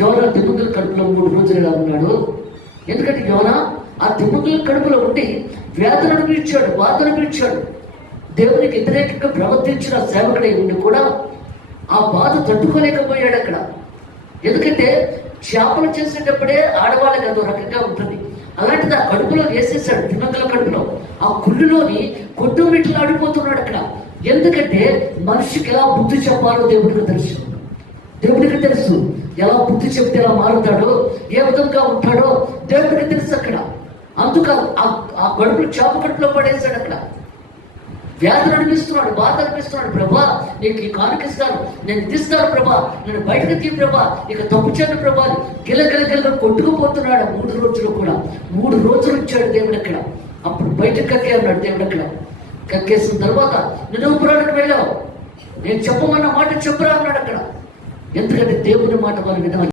యోనా తిమ్మంతుల కడుపులో 3 రోజులు ఎలా ఉన్నాడు? ఎందుకంటే యోనా ఆ తిమ్మంతుల కడుపులో ఉండి వేదనను పీల్చాడు, బాధను పీల్చాడు. దేవునికి వ్యతిరేకంగా ప్రవర్తించిన సేవకుడై ఉండి కూడా ఆ బాధ తట్టుకోలేకపోయాడు అక్కడ. ఎందుకంటే చేపలు చేసేటప్పుడే ఆడవాళ్ళకి అదో రకంగా ఉంటుంది. అలాంటిది ఆ కడుపులో వేసేసాడు, తిమ్మంతుల కడుపులో. ఆ కుళ్ళులోని కొట్టుమిట్లు ఆడిపోతున్నాడు అక్కడ. ఎందుకంటే మనిషికి ఎలా బుద్ధి చెప్పాలో దేవుడికి తెలుసు. దేవుడికి తెలుసు ఎలా బుద్ధి చెప్తే ఎలా మారుతాడో, ఏ విధంగా ఉంటాడో దేవుడికి తెలుసు అక్కడ. అందుకు ఆ కడుపులు చేప కడుపులో పడేశాడు అక్కడ. వ్యాధులు అనిపిస్తున్నాడు, బాధ అనిపిస్తున్నాడు. ప్రభా నీకు ఈ కానుకిస్తాను, నేను తీస్తాను ప్రభా, నేను బయటకు తీ ప్రభా, ఇక తప్పు చేయను ప్రభా. గిలగిలగిలగా కొట్టుకుపోతున్నాడు 3 రోజులు కూడా. 3 రోజులు ఇచ్చాడు దేవుడు అక్కడ. అప్పుడు బయటకు కక్కే అన్నాడు దేవుడు అక్కడ. కక్కేసిన తర్వాత నువ్వు పురాణకు వెళ్ళావు, నేను చెప్పమన్న మాట చెప్పురా అన్నాడు అక్కడ. ఎందుకంటే దేవుని మాట వాళ్ళు వినాలి.